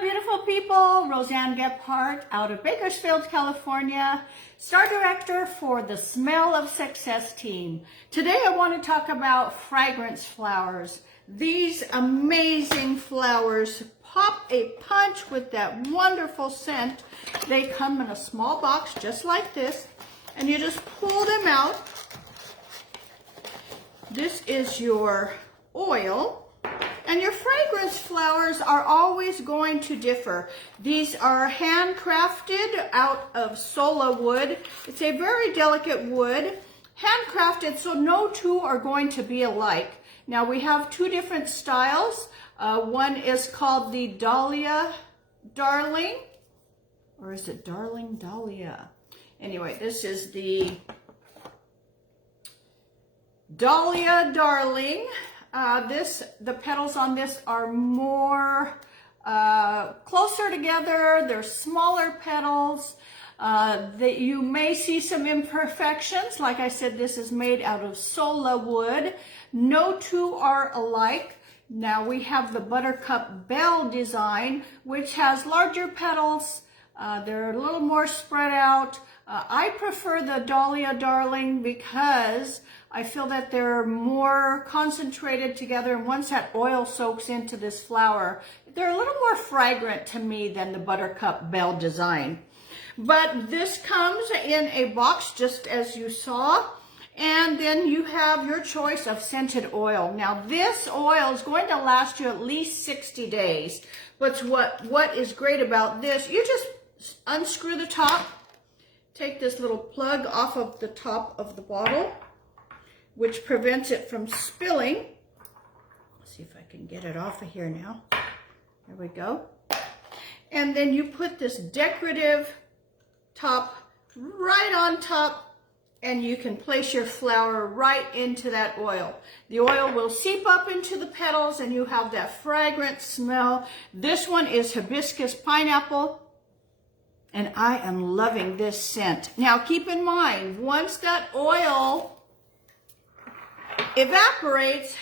beautiful people. Roseanne Gephardt out of Bakersfield, California, Star Director for the Smell of Success team. Today I want to talk about fragrance flowers. These amazing flowers pop a punch with that wonderful scent. They come in a small box just like this, and you just pull them out. This is your oil. And your fragrance flowers are always going to differ. These are handcrafted out of Sola wood. It's a very delicate wood, handcrafted, so no two are going to be alike. Now we have two different styles. One is called the Dahlia Darling, or is it Darling Dahlia? Anyway, this is the Dahlia Darling. The petals on this are more closer together. They're smaller petals. You may see some imperfections. Like I said, this is made out of Sola wood. No two are alike. Now we have the Buttercup Bell design, which has larger petals. They're a little more spread out. I prefer the Dahlia Darling because I feel that they're more concentrated together, and once that oil soaks into this flower, they're a little more fragrant to me than the Buttercup Bell design. But this comes in a box just as you saw, and then you have your choice of scented oil. Now this oil is going to last you at least 60 days. But what is great about this, you just unscrew the top, take this little plug off of the top of the bottle, which prevents it from spilling. Let's see if I can get it off of here now. There we go. And then you put this decorative top right on top, and you can place your flower right into that oil. The oil will seep up into the petals, and you have that fragrant smell. This one is hibiscus pineapple, and I am loving this scent. Now keep in mind, once that oil evaporates,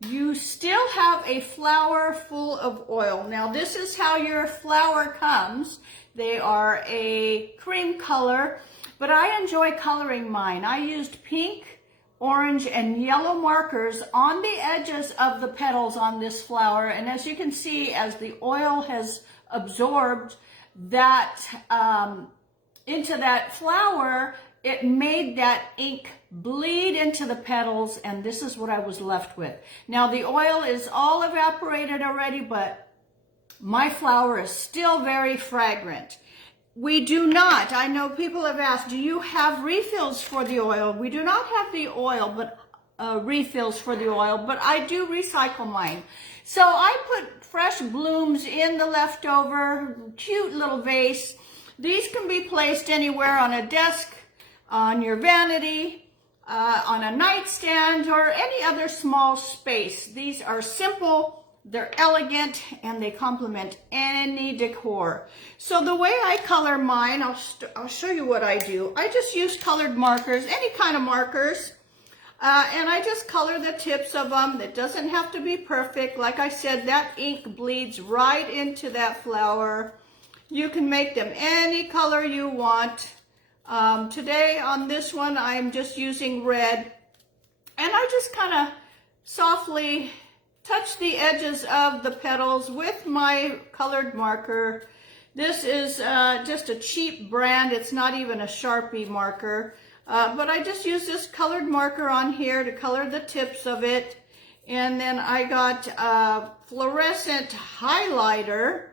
you still have a flower full of oil. Now this is how your flower comes. They are a cream color, but I enjoy coloring mine. I used pink, orange, and yellow markers on the edges of the petals on this flower, and as you can see, as the oil has absorbed that into that flower, it made that ink bleed into the petals, and this is what I was left with. Now the oil is all evaporated already, but my flower is still very fragrant. We do not, I know people have asked, do you have refills for the oil? We do not have the oil, but refills for the oil, but I do recycle mine. So I put fresh blooms in the leftover cute little vase. These can be placed anywhere on a desk, on your vanity, on a nightstand, or any other small space. These are simple, they're elegant, and they complement any decor. So the way I color mine, I'll show you what I do. I just use colored markers, any kind of markers, and I just color the tips of them. It doesn't have to be perfect. Like I said, that ink bleeds right into that flower. You can make them any color you want. Today on this one, I'm just using red, and I just kind of softly touch the edges of the petals with my colored marker. This is just a cheap brand. It's not even a Sharpie marker, but I just use this colored marker on here to color the tips of it. And then I got a fluorescent highlighter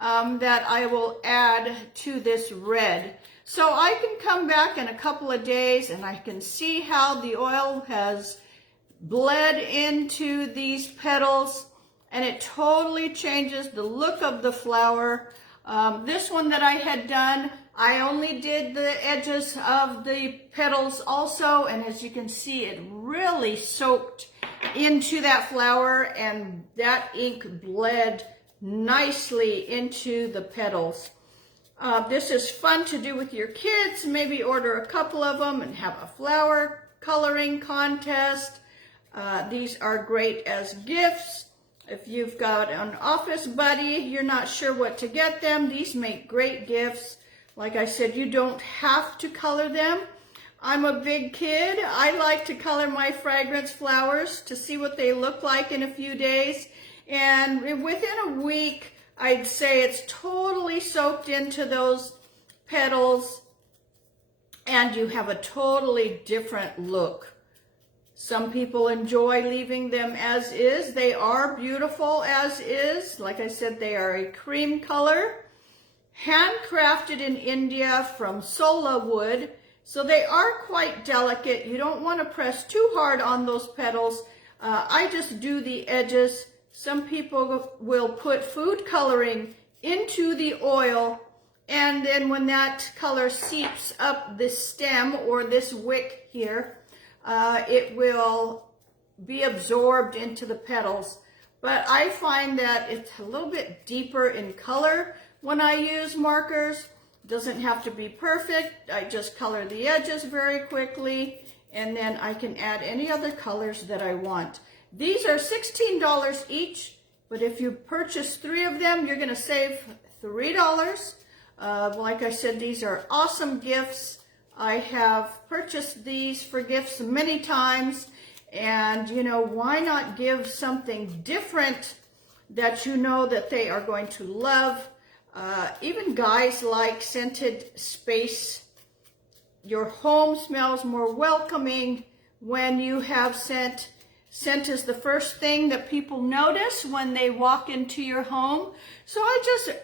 that I will add to this red. So I can come back in a couple of days and I can see how the oil has bled into these petals, and it totally changes the look of the flower. This one that I had done, I only did the edges of the petals also, and as you can see, it really soaked into that flower, and that ink bled nicely into the petals. This is fun to do with your kids. Maybe order a couple of them and have a flower coloring contest. These are great as gifts. If you've got an office buddy, you're not sure what to get them, these make great gifts. Like I said, you don't have to color them. I'm a big kid. I like to color my fragrance flowers to see what they look like in a few days. And within a week, I'd say it's totally soaked into those petals and you have a totally different look. Some people enjoy leaving them as is. They are beautiful as is. Like I said, they are a cream color, handcrafted in India from Sola wood. So they are quite delicate. You don't want to press too hard on those petals. I just do the edges. Some people will put food coloring into the oil, and then when that color seeps up this stem or this wick here, it will be absorbed into the petals. But I find that it's a little bit deeper in color when I use markers. It doesn't have to be perfect. I just color the edges very quickly, and then I can add any other colors that I want. These are $16 each, but if you purchase 3 of them, you're going to save $3. Like I said, these are awesome gifts. I have purchased these for gifts many times, and you know, why not give something different that you know that they are going to love? Even guys like scented space. Your home smells more welcoming when you have scent. Scent is the first thing that people notice when they walk into your home. So I just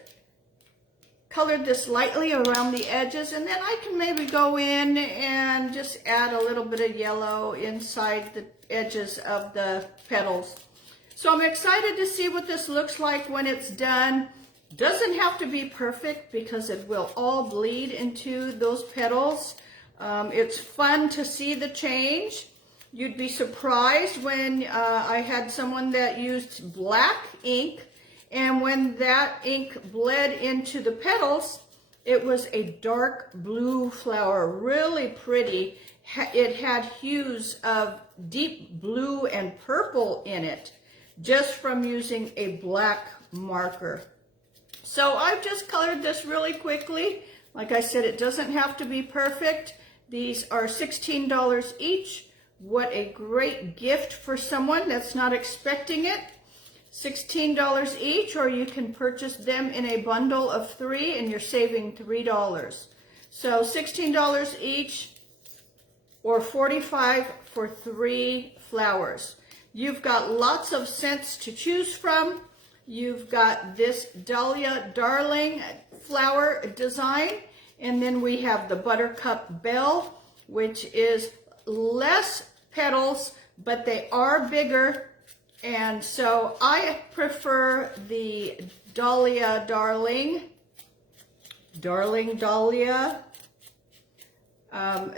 colored this lightly around the edges, and then I can maybe go in and just add a little bit of yellow inside the edges of the petals. So I'm excited to see what this looks like when it's done. Doesn't have to be perfect because it will all bleed into those petals. It's fun to see the change. You'd be surprised when I had someone that used black ink, and when that ink bled into the petals, it was a dark blue flower, really pretty. It had hues of deep blue and purple in it, just from using a black marker. So I've just colored this really quickly. Like I said, it doesn't have to be perfect. These are $16 each. What a great gift for someone that's not expecting it. $16 each, or you can purchase them in a bundle of 3 and you're saving $3. So $16 each, or $45 for 3 flowers. You've got lots of scents to choose from. You've got this Dahlia Darling flower design, and then we have the Buttercup Bell, which is less petals, but they are bigger. And so I prefer the Dahlia Darling, Dahlia.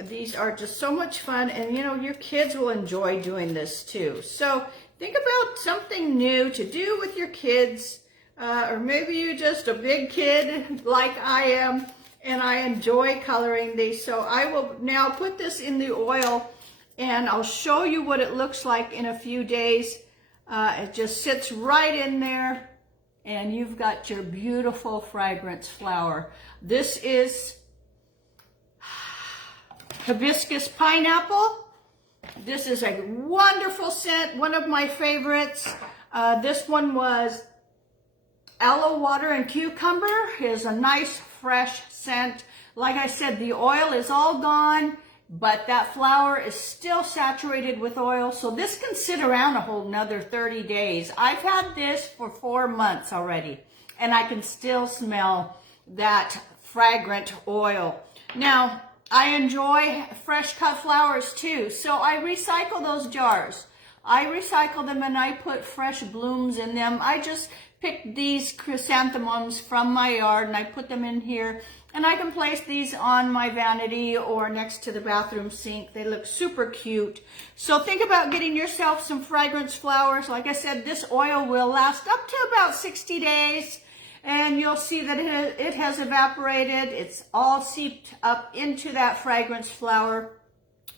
These are just so much fun, and you know, your kids will enjoy doing this too. So think about something new to do with your kids, or maybe you're just a big kid like I am, and I enjoy coloring these. So I will now put this in the oil, and I'll show you what it looks like in a few days. It just sits right in there, and you've got your beautiful fragrance flower. This is hibiscus pineapple. This is a wonderful scent, one of my favorites. This one was aloe water and cucumber. Is a nice fresh scent. Like I said, the oil is all gone, but that flower is still saturated with oil, so this can sit around a whole nother 30 days. I've had this for 4 months already, and I can still smell that fragrant oil. Now, I enjoy fresh cut flowers too, so I recycle those jars. I recycle them and I put fresh blooms in them. I just picked these chrysanthemums from my yard and I put them in here, and I can place these on my vanity or next to the bathroom sink. They look super cute. So think about getting yourself some fragrance flowers. Like I said, this oil will last up to about 60 days. And you'll see that it has evaporated. It's all seeped up into that fragrance flower.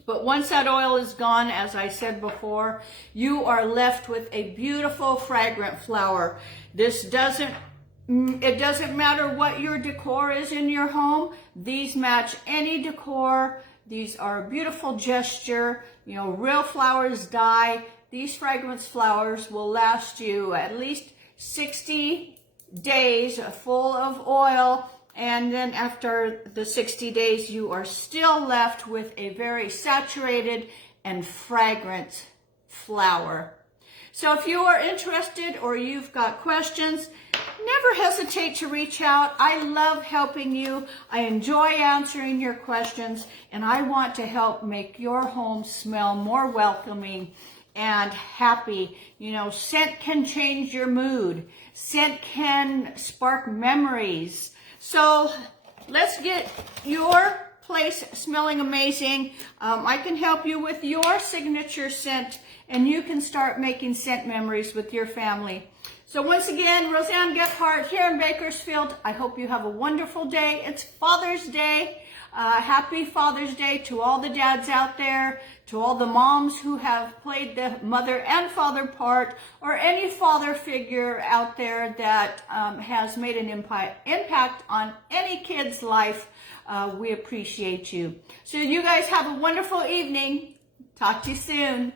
But once that oil is gone, as I said before, you are left with a beautiful, fragrant flower. It doesn't matter what your decor is in your home. These match any decor. These are a beautiful gesture. You know, real flowers die. These fragrance flowers will last you at least 60 days full of oil. And then after the 60 days, you are still left with a very saturated and fragrant flower. So if you are interested or you've got questions, never hesitate to reach out. I love helping you. I enjoy answering your questions, and I want to help make your home smell more welcoming and happy. You know, scent can change your mood. Scent can spark memories. So let's get your place smelling amazing. I can help you with your signature scent, and you can start making scent memories with your family. So once again, Roseanne Gephardt here in Bakersfield. I hope you have a wonderful day. It's Father's Day. Happy Father's Day to all the dads out there, to all the moms who have played the mother and father part, or any father figure out there that has made an impact on any kid's life. We appreciate you. So you guys have a wonderful evening. Talk to you soon.